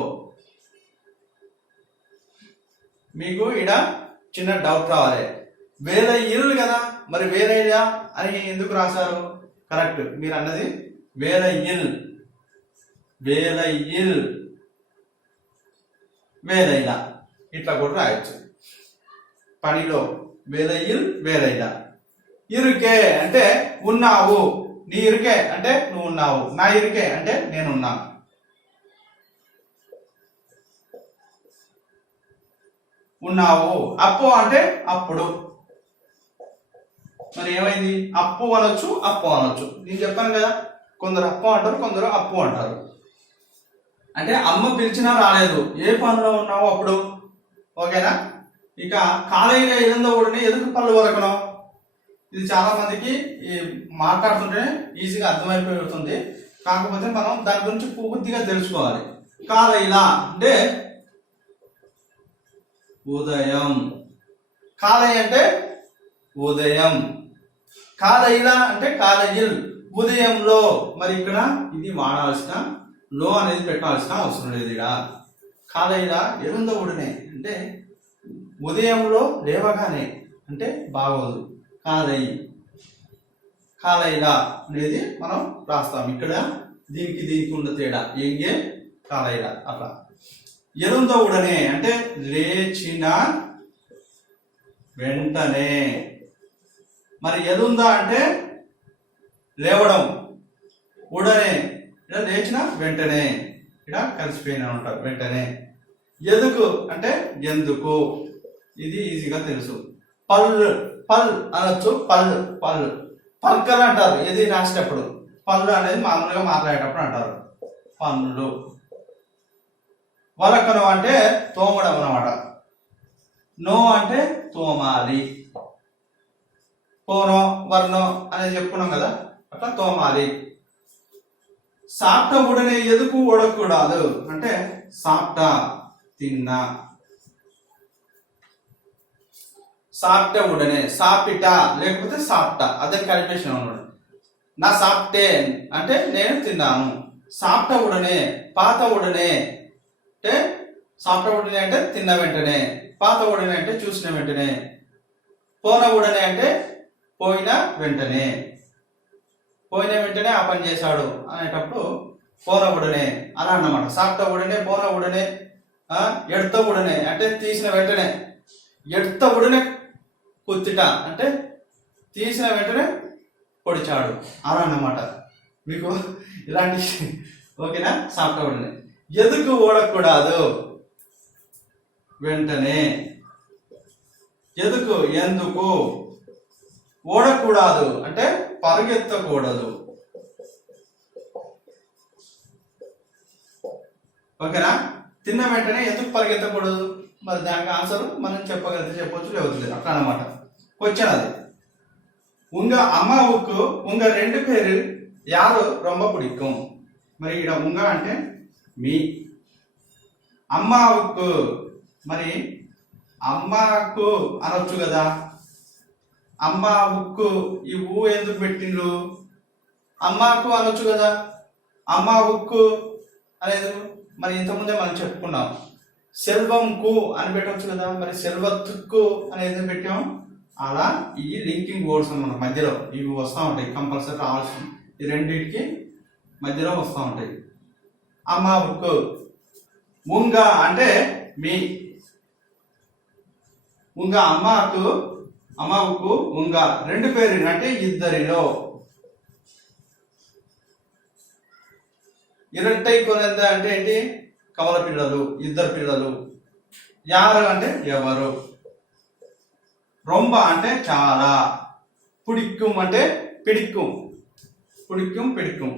మీకు ఇక్కడ చిన్న డౌట్ రావాలి. వేల ఇల్లు కదా, మరి వేలైలా అని ఎందుకు రాశారు? కరెక్ట్, మీరు అన్నది వేల ఇల్, వేల ఇల్, వేలైలా ఇట్లా కూడా రాయొచ్చు. పనిలో వేల ఇల్, వేలైలా. ఇరుకే అంటే ఉన్నావు. నీ ఇరుకే అంటే నువ్వు ఉన్నావు, నా ఇరుకే అంటే నేనున్నా. ఉన్నావు. అప్పు అంటే అప్పుడు. మరి ఏమైంది? అప్పు అనొచ్చు, అప్పు అనొచ్చు. నేను చెప్పాను కదా, కొందరు అప్పు అంటారు, కొందరు అప్పు అంటారు. అంటే అమ్మ పిలిచినా రాలేదు, ఏ పనిలో ఉన్నావు అప్పుడు. ఓకేనా? ఇక కాలేజీలో ఏదో కూడా ఎదుగు పళ్ళు వరకను. ఇది చాలా మందికి మాట్లాడుతుంటే ఈజీగా అర్థమైపోతుంది. కాకపోతే మనం దాని గురించి పూర్తిగా తెలుసుకోవాలి. కాలేజీలా అంటే ఉదయం. కాలేజ్ అంటే ఉదయం. కాలేజీలా అంటే కాలేజీలు ఉదయంలో. మరి ఇక్కడ ఇది వాడాల్సిన లో అనేది పెట్టాల్సిన అవసరం లేదు. ఇక్కడ కాలేజీలా ఎరుంద ఉడనే అంటే ఉదయంలో లేవగానే అంటే బాగోదు. కాలేజీ, కాలేజీలా అనేది మనం రాస్తాం. ఇక్కడ దీనికి దీనికి ఉన్న తేడా ఎంగే కాలేజీలా అట్లా. ఎరుంద ఉడనే అంటే లేచిన వెంటనే. మరి ఎదుందా అంటే లేవడం, ఉడనే ఇక్కడ లేచిన వెంటనే, ఇక్కడ కలిసిపోయిన ఉంటారు వెంటనే. ఎదుకు అంటే ఎందుకు, ఇది ఈజీగా తెలుసు. పళ్ళు, పల్ అనొచ్చు, పళ్ళు, పళ్ళు, పల్కలు అంటారు ఏది రాసేటప్పుడు. పళ్ళు అనేది మామూలుగా మాట్లాడేటప్పుడు అంటారు. పనులు. వలకను అంటే తోమడం అన్నమాట. నో అంటే తోమాలి. పోనో వర్ణో అనేది చెప్పుకున్నాం కదా, అట్లా తోమాలి. సాప్ట ఉడనే ఎదుకు ఉడకూడదు అంటే సాప్ట తిన్నా. సాప్ట ఉడనే, సాపిట లేకపోతే సాప్ట, అదే కలిపేసిన ఉన్నాడు. నా సాప్టేన్ అంటే నేను తిన్నాను. సాప్ట ఉడనే, పాత ఉడనే అంటే సాప్ట ఉడనే అంటే తిన్న వెంటనే, పాత ఉడనే అంటే చూసిన వెంటనే, పోన ఉడనే అంటే పోయిన వెంటనే, పోయిన వెంటనే ఆ పని చేశాడు అనేటప్పుడు పోన ఉడనే అలా అన్నమాట. సాప్ట ఉడనే, పోన ఉడనే, ఎడత ఉడనే అంటే తీసిన వెంటనే, ఎడత ఉడనే కుత్తిట అంటే తీసిన వెంటనే పొడిచాడు అలా అన్నమాట. మీకు ఇలాంటి ఓకేనా. సాప్ట ఉడనే. ఎదుకు ఓడకూడదు వెంటనే, ఎదుకు ఎందుకు, ఓడకూడదు అంటే పరుగెత్తకూడదు. ఓకేనా. తిన్న వెంటనే ఎందుకు పరిగెత్తకూడదు, మరి దానికి ఆన్సర్ మనం చెప్పగలిగితే చెప్పొచ్చు, లేవట్లేదు అట్లా అనమాట. క్వశ్చన్ అది. ఉంగ అమ్మావుకు ఉంగ రెండు పేరు యారు రొంబ పిడిక్కుం. మరి ఇక్కడ ఉంగ అంటే మీ, అమ్మావుకు మరి అమ్మకు అనొచ్చు కదా. అమ్మ ఉక్కు ఈ ఊ ఎందుకు పెట్టిండ్రు, అమ్మకు అనొచ్చు కదా. అమ్మ ఉక్కు అనేది మరి ఇంతకుముందే మనం చెప్పుకున్నాం. సెల్వంకు అని పెట్టవచ్చు కదా, మరి సెల్వత్తుకు అనేది పెట్టాం. అలా ఈ లింకింగ్ వర్డ్స్ అన్నమాట, మధ్యలో ఇవి వస్తూ ఉంటాయి, కంపల్సరీ రావాల్సి. ఈ రెండింటికి మధ్యలో వస్తూ ఉంటాయి. అమ్మ ఉక్కు. ఉంగ అంటే మీ, ఉంగ అమ్మకు, అమ్మకు ఉంగ రెండు పేరు అంటే ఇద్దరిలో. ఇరట్టై కొనేంత అంటే ఏంటి, కవల పిల్లలు, ఇద్దరు పిల్లలు. యారు అంటే ఎవరు. రొంబ అంటే చాలా. పుడిక్కుం అంటే పిడిక్కుం, పుడిక్కుం పిడిక్కుం.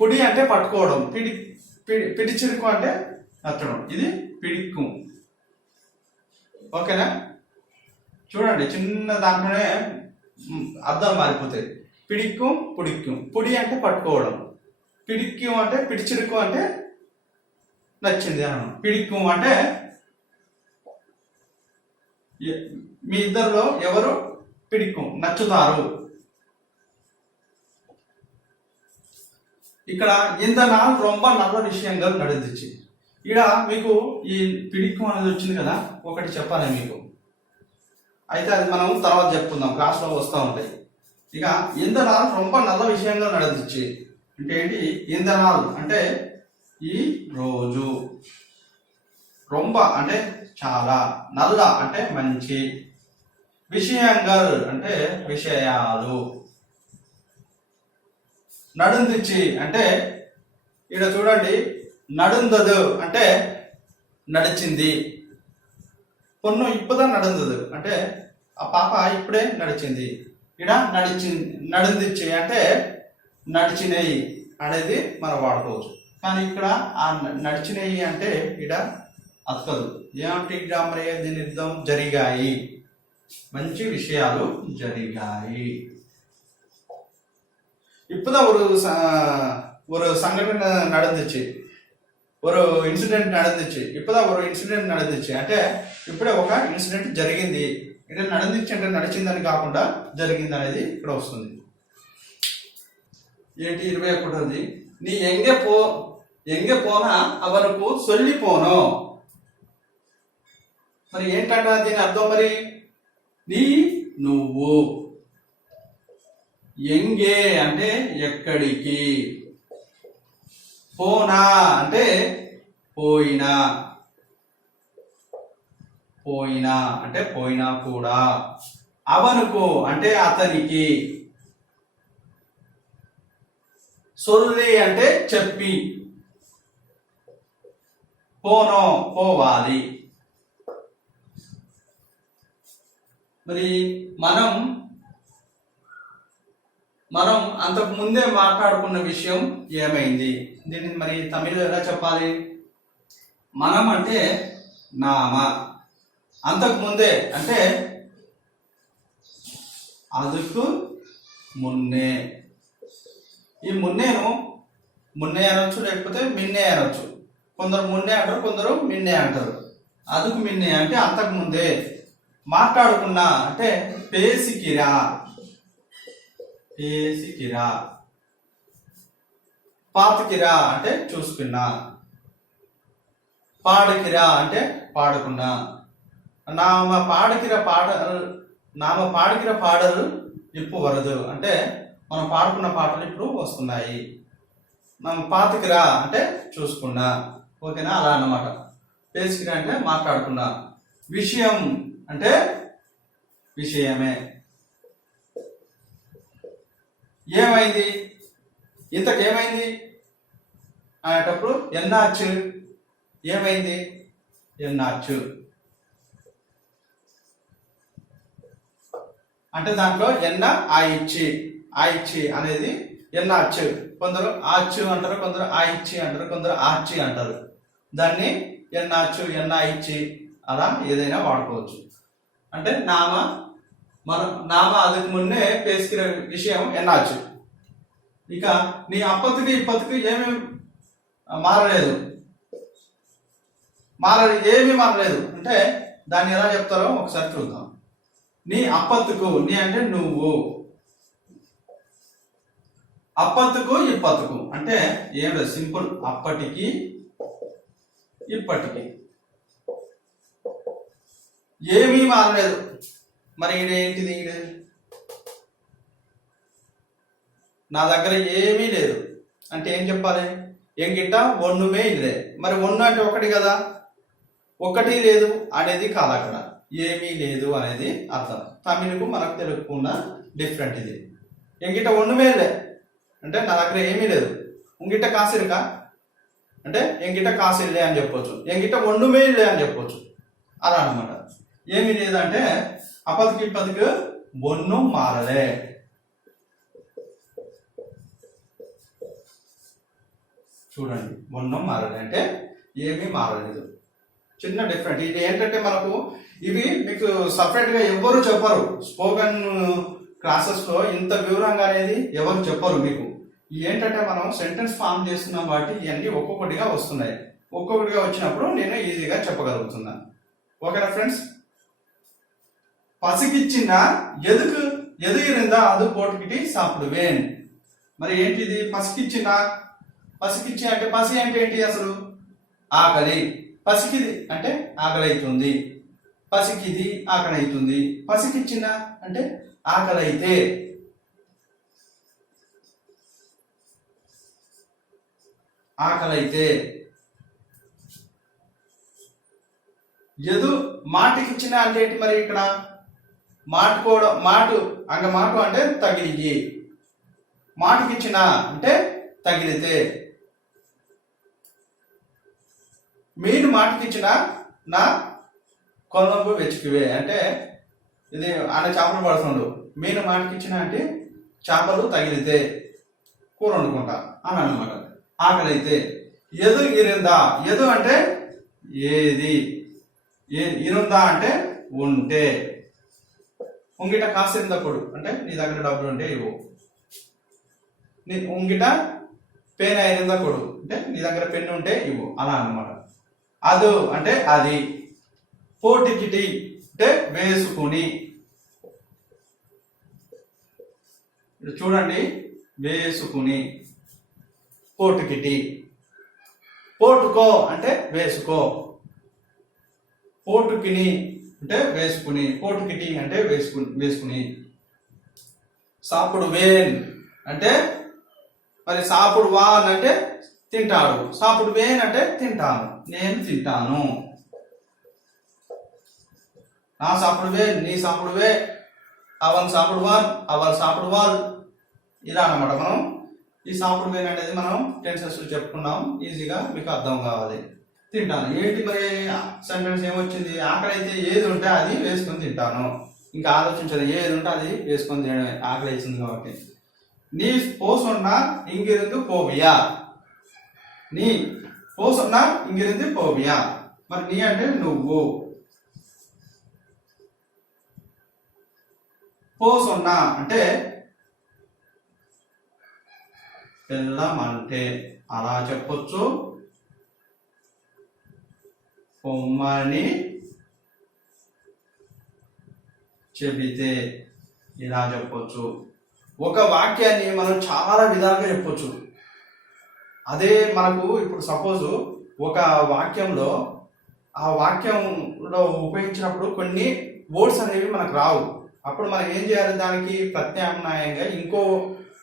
పుడి అంటే పట్టుకోవడం, పిడిచిరుకు అంటే నచ్చడం, ఇది పిడిక్కుం. ఓకేనా. చూడండి చిన్న దాంట్లోనే అర్థం మారిపోతాయి. పిడిక్కుం పుడిక్కుం. పుడి అంటే పట్టుకోవడం, పిడిక్కుం అంటే పిడిచిరుకు అంటే నచ్చింది అన్న. పిడిక్కుం అంటే మీ ఇద్దరిలో ఎవరు పిడిక్కుం నచ్చుతారు. ఇక్కడ இந்த நாள் ரொம்ப நல்ல விஷயங்கள் நடந்துச்சு. ఇక్కడ మీకు ఈ పిడిక్కుం అనేది వచ్చింది కదా, ఒకటి చెప్పాలి మీకు. అయితే అది మనం తర్వాత చెప్పుకుందాం, క్లాస్లో వస్తూ ఉంటాయి. ఇక இந்த நாள் ரொம்ப நல்ல விஷயங்கள் நடந்துச்சு అంటే ఏంటి, இந்த நாள் అంటే ఈ రోజు, రొంబ అంటే చాలా, నల్ల అంటే మంచి, విషయంగల్ అంటే విషయాలు, నడుందిచ్చి అంటే ఇక్కడ చూడండి, నడుందదు అంటే నడిచింది. పొన్ను ఇప్పుదా నడుందదు అంటే ఆ పాప ఇప్పుడే నడిచింది. ఇక్కడ నడుందిచ్చి అంటే నడిచినయి అనేది మనం వాడుకోవచ్చు. కానీ ఇక్కడ ఆ నడిచినయి అంటే ఇక్కడ అతకదు. ఏమంటే ఇక్కడ మరి దీని అర్థం జరిగాయి, మంచి విషయాలు జరిగాయి. இப்பதான் ஒரு సంఘటన நடந்துச்சு, ஒரு ఇన్సిడెంట్ நடந்துச்சு. இப்பதான் ஒரு ఇన్సిడెంట్ நடந்துச்சு అంటే ఇప్పుడే ఒక ఇన్సిడెంట్ జరిగింది. ఇక్కడ నడిచి అంటే నడిచిందని కాకుండా జరిగింది అనేది ఇక్కడ వస్తుంది. ఏంటి 21ది, నీ ఎంగే పోనా అవరకు సొల్లిపోను. మరి ఏంటంట దీని అర్థం, మరి నీ నువ్వు, ఎంగే అంటే ఎక్కడికి, పోనా అంటే పోయినా, పోయినా అంటే పోయినా కూడా, అవనుకు అంటే అతనికి, సొల్లి అంటే చెప్పి, పోనో పోవాలి. మరి మనం అంతకు ముందే మాట్లాడుకున్న విషయం ఏమైంది, దీన్ని మరి తమిళ్లో ఎలా చెప్పాలి? మనం అంటే నామ, అంతకు ముందే అంటే అదుకు మున్నే. ఈ మున్నే అనొచ్చు, లేకపోతే మిన్నే అనొచ్చు. కొందరు మున్నే అంటారు, కొందరు మిన్నే అంటారు. అదుకు మిన్నే అంటే అంతకు ముందే, మాట్లాడుకున్నా అంటే పేసికిరా, పేసికిరా, పాతకిరా అంటే చూసుకున్నా, పాడకిరా అంటే పాడుకున్నా, నామ పాడకిర పాడలు ఇప్పుడు వరదు అంటే మనం పాడుకున్న పాటలు ఇప్పుడు వస్తున్నాయి. మనం పాతకిరా అంటే చూసుకున్నా, ఓకేనా, అలా అన్నమాట. పేసికిరా అంటే మాట్లాడుకున్నా, విషయం అంటే విషయమే. ఏమైంది, ఇంతకేమైంది అనేటప్పుడు ఎన్నాచ్చు, ఏమైంది ఎన్నాచ్చు అంటే దాంట్లో ఎన్న ఆయిచ్చి అనేది ఎన్నాచ్చు. కొందరు ఆచ్చు అంటారు, కొందరు ఆయిచ్చి అంటారు, కొందరు ఆచి అంటారు. దాన్ని ఎన్నాచ్చు, ఎన్నాయిచ్చి అలా ఏదైనా వాడుకోవచ్చు. అంటే నామ అదుకు మున్నే పేసుకునే విషయం ఎన్నాచ్చు. ఇక నీ అప్పటికి ఇప్పటికి ఏమీ మారలేదు, ఏమీ మారలేదు అంటే దాన్ని ఎలా చెప్తారో ఒకసారి చూద్దాం. నీ అప్పత్తుకు, నీ అంటే నువ్వు, అప్పత్తుకు ఇప్పత్తుకు అంటే ఏం లేదు, సింపుల్. అప్పటికి ఇప్పటికి ఏమీ మారలేదు. మరి ఏంటిది, నా దగ్గర ఏమీ లేదు అంటే ఏం చెప్పాలి, ఎంగిట ఒన్నుమే ఇల్లే. మరి ఒన్ను అంటే ఒకటి కదా, ఒకటి లేదు అనేది కాదు, అక్కడ ఏమీ లేదు అనేది అర్థం. తమిళకు మనకు తెలుగుకున్న డిఫరెంట్ ఇది. ఎంగిట ఒన్నుమే ఇల్లే అంటే నా దగ్గర ఏమీ లేదు. ఉంగిట కాసిరుకా అంటే ఎంగిట కాసిల్లే అని చెప్పొచ్చు, ఎంగిట ఒన్నుమే ఇల్లే అని చెప్పొచ్చు, అలా అనమాట. ఏమీ లేదంటే అప్పటికి ఇప్పటికి ఒన్ను మారలే. చూడండి, ఒన్ను మారలే అంటే ఏమీ మారలేదు. చిన్న డిఫరెంట్. ఇది ఏంటంటే మనకు ఇవి మీకు సపరేట్ గా ఎవరు చెప్పరు. స్పోకెన్ క్లాసెస్ లో ఇంత వివరంగా అనేది ఎవరు చెప్పరు మీకు. ఏంటంటే మనం సెంటెన్స్ ఫామ్ చేస్తున్నాం కాబట్టి ఇవన్నీ ఒక్కొక్కటిగా వస్తున్నాయి. ఒక్కొక్కటిగా వచ్చినప్పుడు నేను ఈజీగా చెప్పగలుగుతున్నాను. ఓకేనా ఫ్రెండ్స్? పసికిచ్చిన ఎదుగిరిందా అది పోటుకిటి సాపుడువేన్. మరి ఏంటిది పసికిచ్చిన? పసికిచ్చి అంటే పసి అంటే ఏంటి అసలు? ఆకలి. పసికిది అంటే ఆకలి అవుతుంది, పసికిది ఆకలి అవుతుంది. పసికిచ్చిన అంటే ఆకలి అయితే. ఆకలైతే. ఎదు మాటికిచ్చిన అంటే ఏంటి మరి ఇక్కడ? మాటుకోవడం, మాటు అంటే తగిలి. మాటికిచ్చిన అంటే తగిలితే. మీను మాటికిచ్చిన నా కొలంబు వెచ్చికివే అంటే ఇది ఆయన చేపలు పడుతుండు. మీను మాటికిచ్చిన అంటే చేపలు తగిలితే కూర వండుకుంటా అని అన్నమాట. ఆకలి అయితే. ఎదు ఇరిందా, ఎదు అంటే ఏది, ఇరుందా అంటే ఉంటే. ఉంగిట కాసిందప్పుడు అంటే నీ దగ్గర డబ్బులు ఉంటే ఇవ్వు. నీ ఉంగిట పేన అయినందప్పుడు అంటే నీ దగ్గర పెన్ను ఉంటే ఇవ్వు, అలా అన్నమాట. అదు అంటే అది. పోటికిటి అంటే వేసుకుని. చూడండి, వేసుకుని. పోటుకిటి. పోటుకో అంటే వేసుకో. పోటుకిని అంటే వేసుకుని. పోటుకిటి అంటే వేసుకుని. సాపుడు వేన్ అంటే మరి సాపుడు వాన్ అంటే తింటాడు. సాపుడు వేన్ అంటే తింటాను, నేను తింటాను. నా సాపుడు వేన్, నీ సాపుడు వే, అవన్ సాపుడు వాన్, అవల్ సాపుడు వాల్, ఇలా అన్నమాట. మనం ఈ సాపుడు వేన్ అనేది మనం టెన్సెస్ చెప్పుకున్నాం, ఈజీగా మీకు అర్థం కావాలి. తింటాను ఏంటి మరి సెంటెన్స్ ఏమొచ్చింది? ఆకలి అయితే ఏది ఉంటే అది వేసుకొని తింటాను. ఇంకా ఆలోచించదు, ఏది ఉంటే అది వేసుకొని తినడమే, ఆకలి వేసింది కాబట్టి. నీ పోసున్నా ఇంగిருந்து పోవియా. నీ పోసున్నా ఇంగిருந்து పోవియా. మరి నీ అంటే నువ్వు. పోసున్నా అంటే వెళ్ళమంటే అలా చెప్పొచ్చు. పొమ్మని చెబితే ఇలా చెప్పొచ్చు. ఒక వాక్యాన్ని మనం చాలా విధాలుగా చెప్పొచ్చు. అదే మనకు ఇప్పుడు సపోజ్ ఒక వాక్యంలో ఆ వాక్యంలో ఉపయోగించినప్పుడు కొన్ని వర్డ్స్ అనేవి మనకు రావు. అప్పుడు మనం ఏం చేయాలి, దానికి ప్రత్యామ్నాయంగా ఇంకో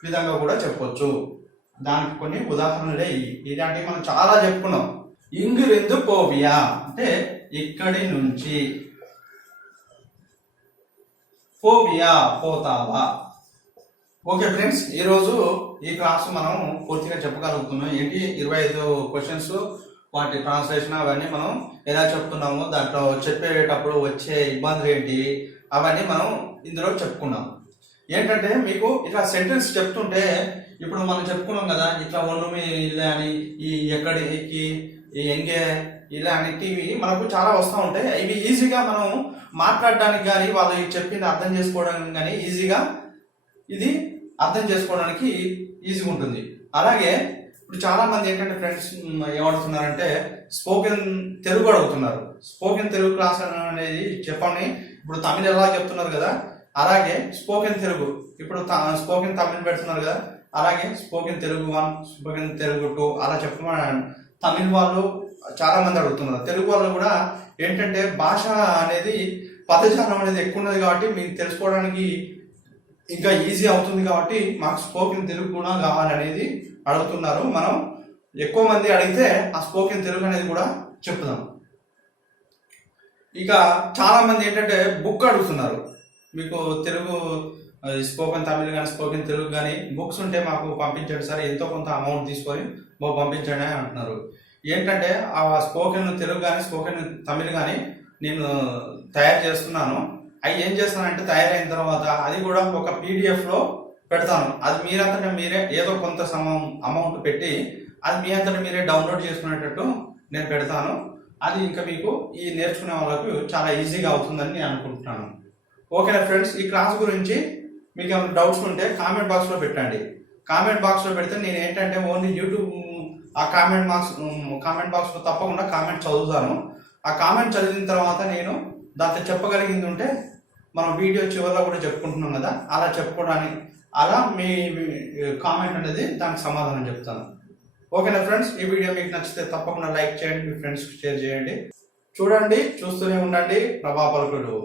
విధంగా కూడా చెప్పొచ్చు. దానికి కొన్ని ఉదాహరణలే ఇలాంటివి మనం చాలా చెప్పుకున్నాం. ఇంగిరిందు పోవియా అంటే ఇక్కడి నుంచి, పోవియా పోతావా. ఓకే ఫ్రెండ్స్, ఈరోజు ఈ క్లాస్ మనం పూర్తిగా చెప్పగలుగుతున్నాం. ఏంటి 25 క్వశ్చన్స్, వాటి ట్రాన్స్లేషన్ అవన్నీ మనం ఎలా చెప్తున్నాము, దాంట్లో చెప్పేటప్పుడు వచ్చే ఇబ్బందులు ఏంటి అవన్నీ మనం ఇందులో చెప్పుకున్నాం. ఏంటంటే మీకు ఇట్లా సెంటెన్స్ చెప్తుంటే ఇప్పుడు మనం చెప్పుకున్నాం కదా, ఇట్లా ఒన్నుమి ఇలా అని, ఈ ఎక్కడికి, ఈ ఎంగే ఇలా అనేటివి మనకు చాలా వస్తూ ఉంటాయి. ఇవి ఈజీగా మనం మాట్లాడడానికి కానీ వాళ్ళు చెప్పింది అర్థం చేసుకోవడానికి కానీ ఈజీగా ఇది అర్థం చేసుకోవడానికి ఈజీగా ఉంటుంది. అలాగే ఇప్పుడు చాలా మంది ఏంటంటే ఫ్రెండ్స్ ఏమడుగుతున్నారంటే స్పోకెన్ తెలుగు అడుగుతున్నారు. స్పోకెన్ తెలుగు క్లాస్ అనేది చెప్పండి. ఇప్పుడు తమిళ్ ఎలా చెప్తున్నారు కదా, అలాగే స్పోకెన్ తెలుగు, ఇప్పుడు స్పోకెన్ తమిళ్ పెడుతున్నారు కదా, అలాగే స్పోకెన్ తెలుగు 1, స్పోకెన్ తెలుగు 2 అలా చెప్పమని తమిళ్ వాళ్ళు చాలా మంది అడుగుతున్నారు. తెలుగు వాళ్ళు కూడా ఏంటంటే భాష అనేది పదజాలం అనేది ఎక్కువ ఉన్నది కాబట్టి మీకు తెలుసుకోవడానికి ఇంకా ఈజీ అవుతుంది కాబట్టి మాకు స్పోకెన్ తెలుగు కూడా కావాలనేది అడుగుతున్నారు. మనం ఎక్కువ మంది అడిగితే ఆ స్పోకెన్ తెలుగు అనేది కూడా చెప్తాం. ఇక చాలా మంది ఏంటంటే బుక్ అడుగుతున్నారు. మీకు తెలుగు స్పోకెన్ తమిళ్ కానీ స్పోకెన్ తెలుగు కానీ బుక్స్ ఉంటే మాకు పంపించండి సార్, ఎంతో కొంత అమౌంట్ తీసుకొని మాకు పంపించండి అని అంటున్నారు. ఏంటంటే ఆ స్పోకెన్ తెలుగు కానీ స్పోకెన్ తమిళ్ కానీ నేను తయారు చేస్తున్నాను. అవి ఏం చేస్తానంటే తయారైన తర్వాత అది కూడా ఒక పీడిఎఫ్లో పెడతాను. అది మీరంతటా మీరే ఏదో కొంత అమౌంట్ పెట్టి అది మీ అంతటా మీరే డౌన్లోడ్ చేసుకునేటట్టు నేను పెడతాను. అది ఇంకా మీకు ఈ నేర్చుకునే వాళ్ళకు చాలా ఈజీగా అవుతుందని నేను అనుకుంటున్నాను. ఓకేనా ఫ్రెండ్స్, ఈ క్లాస్ గురించి మీకు ఏమైనా డౌట్స్ ఉంటే కామెంట్ బాక్స్లో పెట్టండి. కామెంట్ బాక్స్లో పెడితే నేను ఏంటంటే ఓన్లీ యూట్యూబ్ ఆ కామెంట్ బాక్స్లో తప్పకుండా కామెంట్ చదువుతాను. ఆ కామెంట్ చదివిన తర్వాత నేను దాంట్లో చెప్పగలిగింది ఉంటే మనం వీడియో చివరిలో కూడా చెప్పుకుంటున్నాం కదా, అలా చెప్పుకోవడానికి అలా మీ కామెంట్ అనేది దానికి సమాధానం చెప్తాను. ఓకేనా ఫ్రెండ్స్, ఈ వీడియో మీకు నచ్చితే తప్పకుండా లైక్ చేయండి, మీ ఫ్రెండ్స్కి షేర్ చేయండి. చూడండి, చూస్తూనే ఉండండి ప్రభా పలుకుడు.